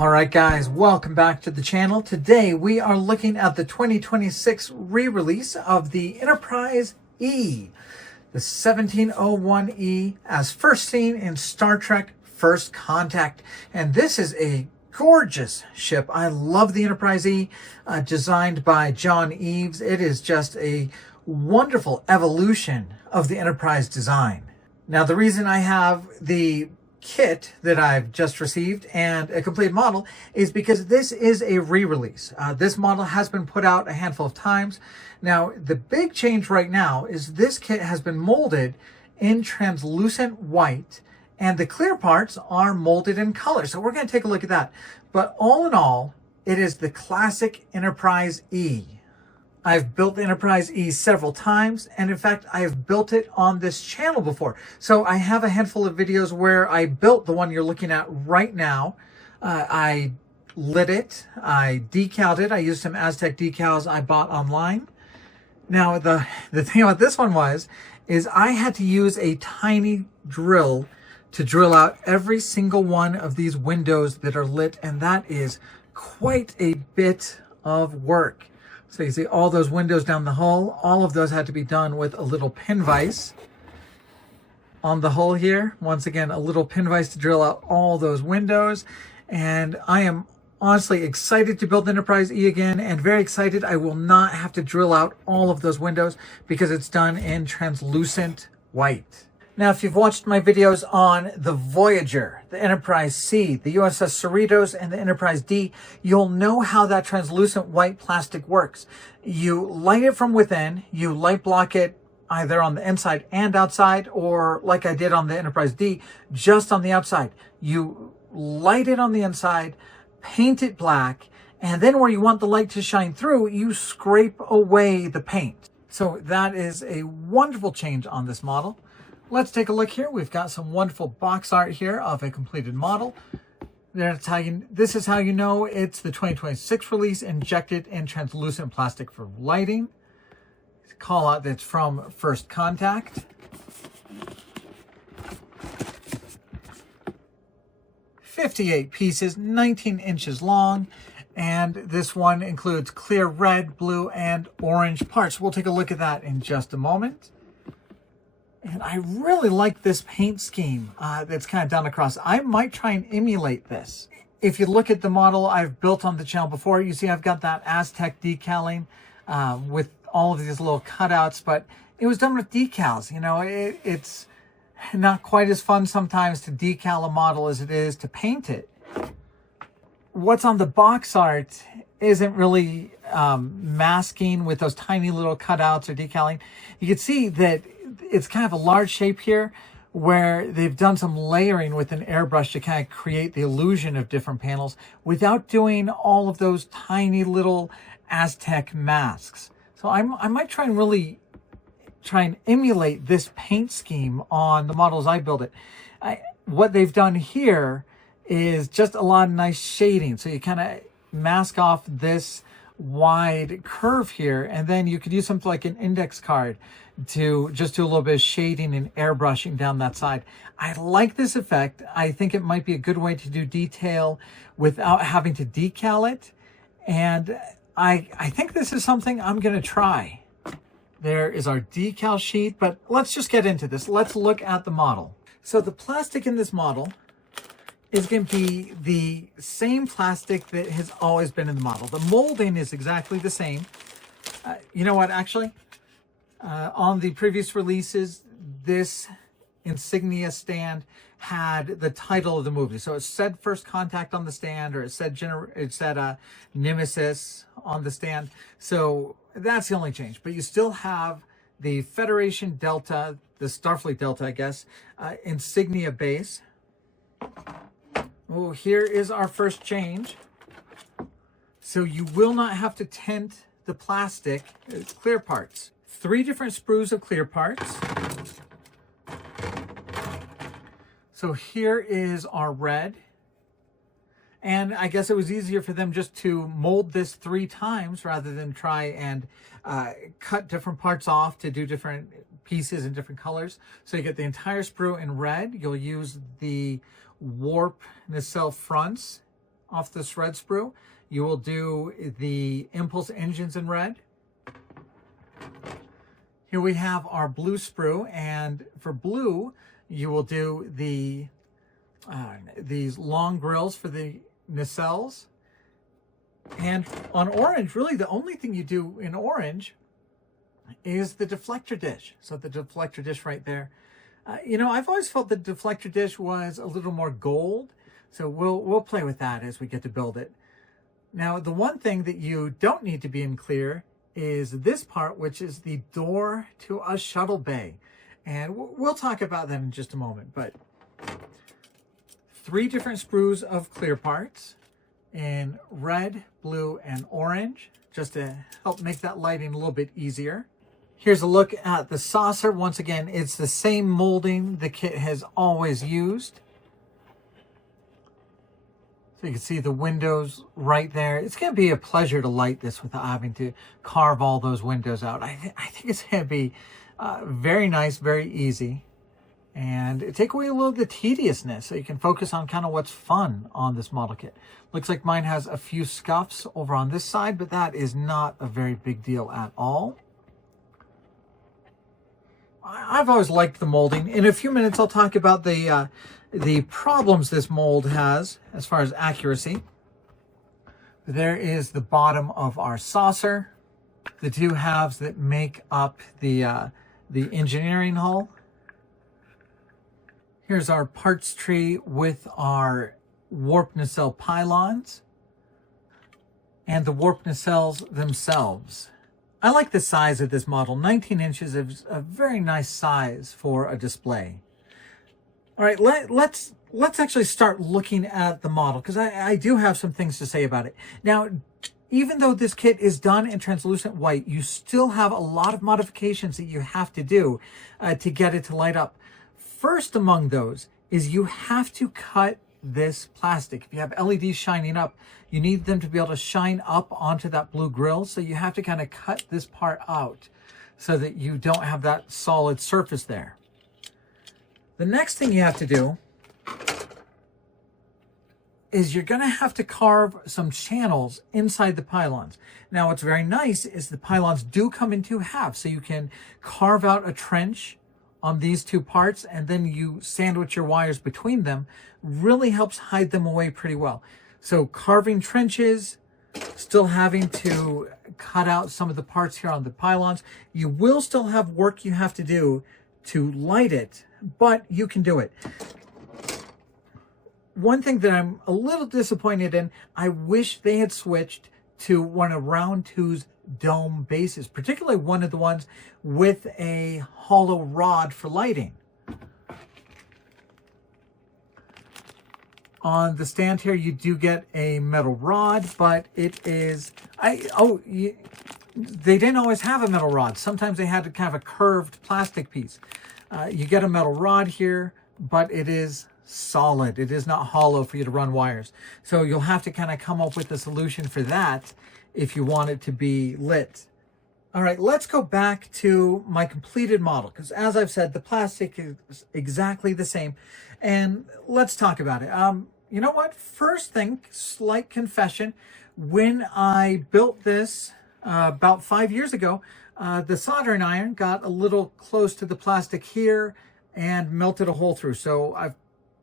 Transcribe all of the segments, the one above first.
All right, guys, welcome back to the channel. Today we are looking at the 2026 re-release of the Enterprise E, the 1701E, as first seen in Star Trek First Contact. And this is a gorgeous ship. I love the Enterprise E, designed by John Eves. It is just a wonderful evolution of the Enterprise design. Now, the reason I have the kit that I've just received and a complete model is because this is a re-release. This model has been put out a handful of times. Now, the big change right now is this kit has been molded in translucent white and the clear parts are molded in color. So we're going to take a look at that. But all in all, it is the classic Enterprise E. I've built the Enterprise E several times, and in fact, I've built it on this channel before. So I have a handful of videos where I built the one you're looking at right now. I lit it, I decaled it, I used some Aztec decals I bought online. Now, the thing about this one is I had to use a tiny drill to drill out every single one of these windows that are lit, and that is quite a bit of work. So you see all those windows down the hull, all of those had to be done with a little pin vise on the hull here. Once again, a little pin vise to drill out all those windows. And I am honestly excited to build the Enterprise E again, and very excited I will not have to drill out all of those windows because it's done in translucent white. Now, if you've watched my videos on the Voyager, the Enterprise C, the USS Cerritos, and the Enterprise D, you'll know how that translucent white plastic works. You light it from within, you light block it either on the inside and outside, or like I did on the Enterprise D, just on the outside. You light it on the inside, paint it black, and then where you want the light to shine through, you scrape away the paint. So that is a wonderful change on this model. Let's take a look here. We've got some wonderful box art here of a completed model. This is how you know it's the 2026 release, injected in translucent plastic for lighting. Call out that's from First Contact. "58 pieces, 19 inches long. And this one includes clear red, blue, and orange parts. We'll take a look at that in just a moment. And I really like this paint scheme that's kind of done across. I might try and emulate this. If you look at the model I've built on the channel before, you see I've got that Aztec decaling with all of these little cutouts, but it was done with decals. You know, it's not quite as fun sometimes to decal a model as it is to paint it. What's on the box art isn't really masking with those tiny little cutouts or decaling. You can see that it's kind of a large shape here where they've done some layering with an airbrush to kind of create the illusion of different panels without doing all of those tiny little Aztec masks. So I might try and emulate this paint scheme on the models I build it. What they've done here is just a lot of nice shading. So you kind of mask off this wide curve here, and then you could use something like an index card to just do a little bit of shading and airbrushing down that side. I like this effect. I think it might be a good way to do detail without having to decal it. And I think this is something I'm going to try. There is our decal sheet, but let's just get into this. Let's look at the model. So the plastic in this model is going to be the same plastic that has always been in the model. The molding is exactly the same. You know what, actually? On the previous releases, this insignia stand had the title of the movie. So it said First Contact on the stand, or it said Nemesis on the stand. So that's the only change. But you still have the Federation Delta, the Starfleet Delta, I guess, insignia base. Oh, here is our first change. So you will not have to tint the plastic. It's clear parts. 3 different sprues of clear parts. So here is our red. And I guess it was easier for them just to mold this 3 times rather than try and cut different parts off to do different pieces in different colors. So you get the entire sprue in red. You'll use the warp nacelle fronts off this red sprue. You will do the impulse engines in red. Here we have our blue sprue, and for blue, you will do the these long grills for the nacelles. And on orange, really the only thing you do in orange is the deflector dish. So the deflector dish right there. You know, I've always felt the deflector dish was a little more gold, so we'll play with that as we get to build it. Now, the one thing that you don't need to be in clear is this part, which is the door to a shuttle bay. And we'll talk about that in just a moment. But 3 different sprues of clear parts in red, blue, and orange, just to help make that lighting a little bit easier. Here's a look at the saucer. Once again, it's the same molding the kit has always used. So you can see the windows right there. It's going to be a pleasure to light this without having to carve all those windows out. I think it's going to be very nice, very easy. And take away a little of the tediousness so you can focus on kind of what's fun on this model kit. Looks like mine has a few scuffs over on this side, but that is not a very big deal at all. I've always liked the molding. In a few minutes, I'll talk about the problems this mold has as far as accuracy. There is the bottom of our saucer, the 2 halves that make up the engineering hull. Here's our parts tree with our warp nacelle pylons and the warp nacelles themselves. I like the size of this model. 19 inches is a very nice size for a display. All right, let's actually start looking at the model, because I do have some things to say about it. Now, even though this kit is done in translucent white, you still have a lot of modifications that you have to do to get it to light up. First among those is you have to cut this plastic. If you have LEDs shining up, you need them to be able to shine up onto that blue grill. So you have to kind of cut this part out so that you don't have that solid surface there. The next thing you have to do is you're going to have to carve some channels inside the pylons. Now, what's very nice is the pylons do come in 2 halves, so you can carve out a trench on these 2 parts, and then you sandwich your wires between them. Really helps hide them away pretty well. So carving trenches, still having to cut out some of the parts here on the pylons. You will still have work you have to do to light it, but you can do it. One thing that I'm a little disappointed in, I wish they had switched to one of Round 2's dome bases, particularly one of the ones with a hollow rod for lighting. On the stand here, you do get a metal rod, but it is, they didn't always have a metal rod. Sometimes they had kind of a curved plastic piece. You get a metal rod here, but it is solid. It is not hollow for you to run wires. So you'll have to kind of come up with a solution for that if you want it to be lit. All right, let's go back to my completed model, because as I've said, the plastic is exactly the same. And let's talk about it. You know what? First thing, slight confession. When I built this about 5 years ago, the soldering iron got a little close to the plastic here and melted a hole through. So I've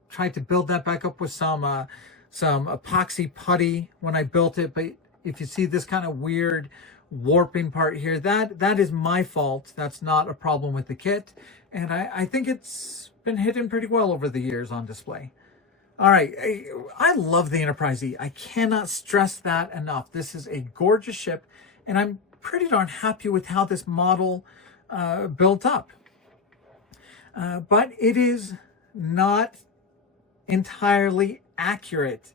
tried to build that back up with some epoxy putty when I built it. But if you see this kind of weird warping part here, that is my fault. That's not a problem with the kit. And I think it's been hidden pretty well over the years on display. All right, I love the Enterprise E. I cannot stress that enough. This is a gorgeous ship, and I'm pretty darn happy with how this model built up. But it is not entirely accurate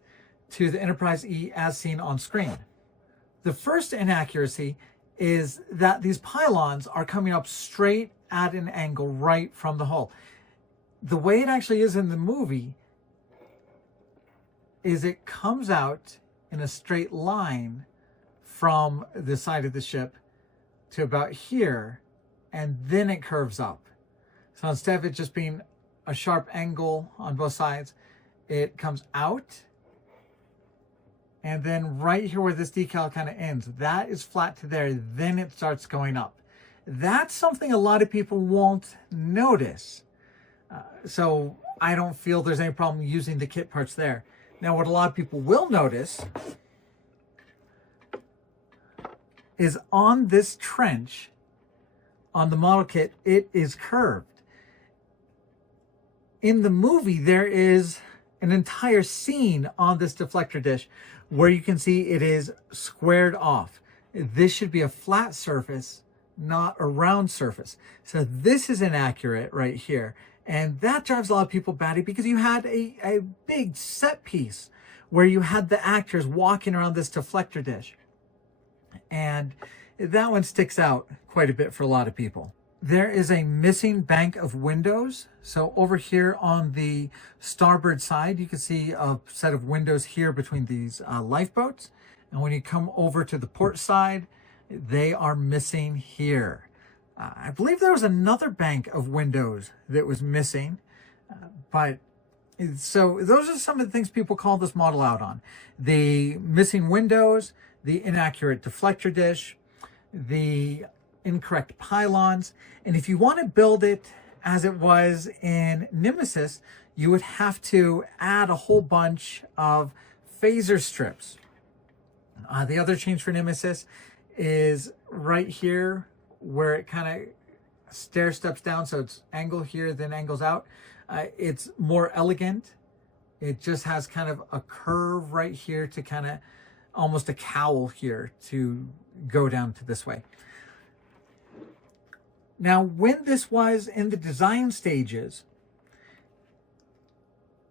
to the Enterprise E as seen on screen. The first inaccuracy is that these pylons are coming up straight at an angle right from the hull. The way it actually is in the movie is it comes out in a straight line from the side of the ship to about here, and then it curves up. So instead of it just being a sharp angle on both sides, it comes out And then right here where this decal kind of ends, that is flat to there. Then it starts going up. That's something a lot of people won't notice. So I don't feel there's any problem using the kit parts there. Now, what a lot of people will notice is on this trench, on the model kit, it is curved. In the movie, there is an entire scene on this deflector dish where you can see it is squared off. This should be a flat surface, not a round surface. So this is inaccurate right here. And that drives a lot of people batty because you had a big set piece where you had the actors walking around this deflector dish. And that one sticks out quite a bit for a lot of people. There is a missing bank of windows. So over here on the starboard side, you can see a set of windows here between these lifeboats. And when you come over to the port side, they are missing here. I believe there was another bank of windows that was missing, so those are some of the things people call this model out on. The missing windows, the inaccurate deflector dish, the incorrect pylons. And if you want to build it as it was in Nemesis, you would have to add a whole bunch of phaser strips. The other change for Nemesis is right here where it kind of stair steps down. So it's angle here, then angles out. It's more elegant. It just has kind of a curve right here to kind of almost a cowl here to go down to this way. Now, when this was in the design stages,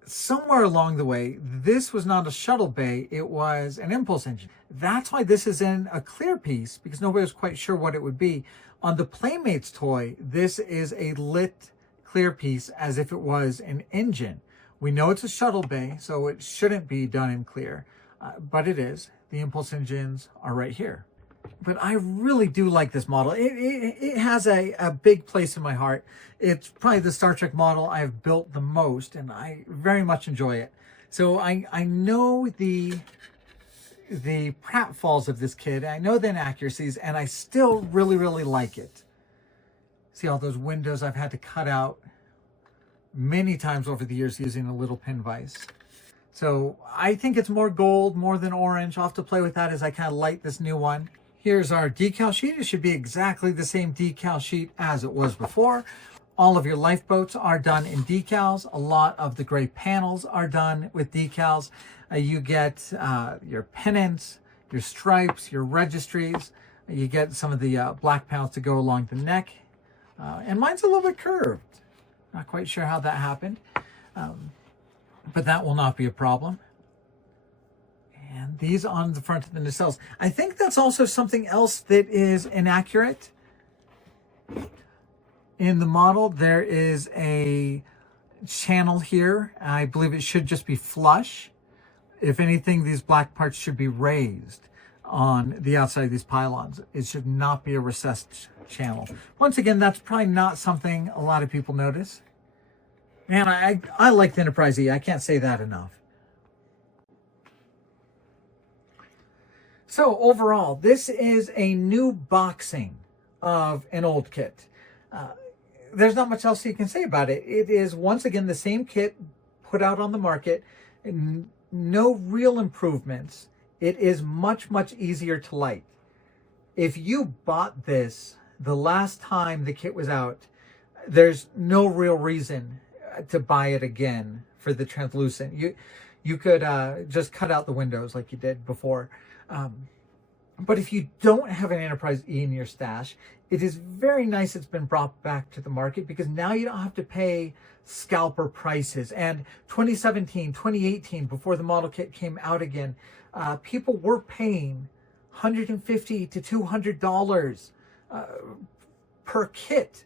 somewhere along the way, this was not a shuttle bay, it was an impulse engine. That's why this is in a clear piece, because nobody was quite sure what it would be. On the Playmates toy, this is a lit clear piece as if it was an engine. We know it's a shuttle bay, so it shouldn't be done in clear, but it is. The impulse engines are right here. But I really do like this model. It has a big place in my heart. It's probably the Star Trek model I've built the most, and I very much enjoy it. So I know the pratfalls of this kit. I know the inaccuracies, and I still really, really like it. See all those windows I've had to cut out many times over the years using a little pin vise. So I think it's more gold, more than orange. I'll have to play with that as I kind of light this new one. Here's our decal sheet. It should be exactly the same decal sheet as it was before. All of your lifeboats are done in decals. A lot of the gray panels are done with decals. You get your pennants, your stripes, your registries. You get some of the black panels to go along the neck. And mine's a little bit curved. Not quite sure how that happened, but that will not be a problem. And these on the front of the nacelles. I think that's also something else that is inaccurate. In the model, there is a channel here. I believe it should just be flush. If anything, these black parts should be raised on the outside of these pylons. It should not be a recessed channel. Once again, that's probably not something a lot of people notice. Man, I like the Enterprise E. I can't say that enough. So overall, this is a new boxing of an old kit. There's not much else you can say about it. It is, once again, the same kit put out on the market. No real improvements. It is much, much easier to light. If you bought this the last time the kit was out, there's no real reason to buy it again for the translucent. You could just cut out the windows like you did before. But if you don't have an Enterprise E in your stash, it is very nice it's been brought back to the market, because now you don't have to pay scalper prices. And 2017, 2018, before the model kit came out again, people were paying $150 to $200 per kit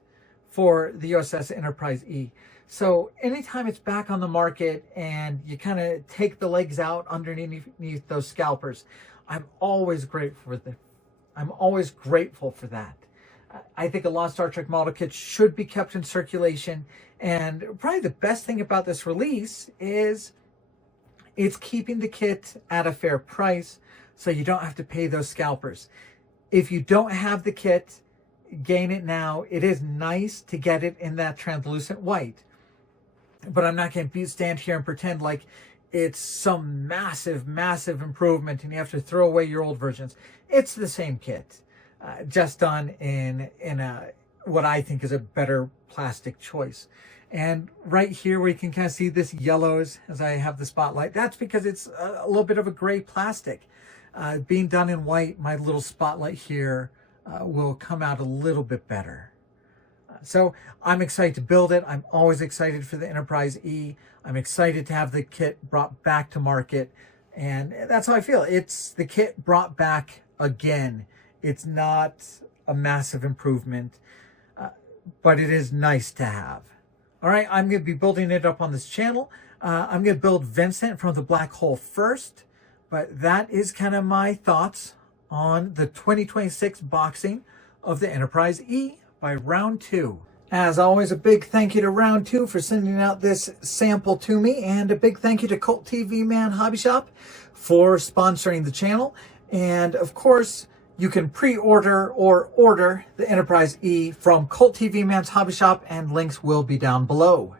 for the USS Enterprise E. So anytime it's back on the market and you kind of take the legs out underneath those scalpers, I'm always grateful for that. I think a lot of Star Trek model kits should be kept in circulation. And probably the best thing about this release is It's keeping the kit at a fair price so you don't have to pay those scalpers. If you don't have the kit, gain it now. It is nice to get it in that translucent white, but I'm not going to stand here and pretend like it's some massive, massive improvement and you have to throw away your old versions. It's the same kit, just done in a what I think is a better plastic choice. And right here where you can kind of see this yellows as I have the spotlight, that's because it's a little bit of a gray plastic. Being done in white, my little spotlight here will come out a little bit better. So I'm excited to build it. I'm always excited for the Enterprise E. I'm excited to have the kit brought back to market. And that's how I feel. It's the kit brought back again. It's not a massive improvement, but it is nice to have. All right, I'm going to be building it up on this channel. I'm going to build Vincent from the black hole first, but that is kind of my thoughts on the 2026 boxing of the Enterprise E by Round 2. As always, a big thank you to Round 2 for sending out this sample to me, and a big thank you to CultTvMan Hobbyshop for sponsoring the channel. And of course, you can pre-order or order the Enterprise E from CultTvMan's Hobbyshop, and links will be down below.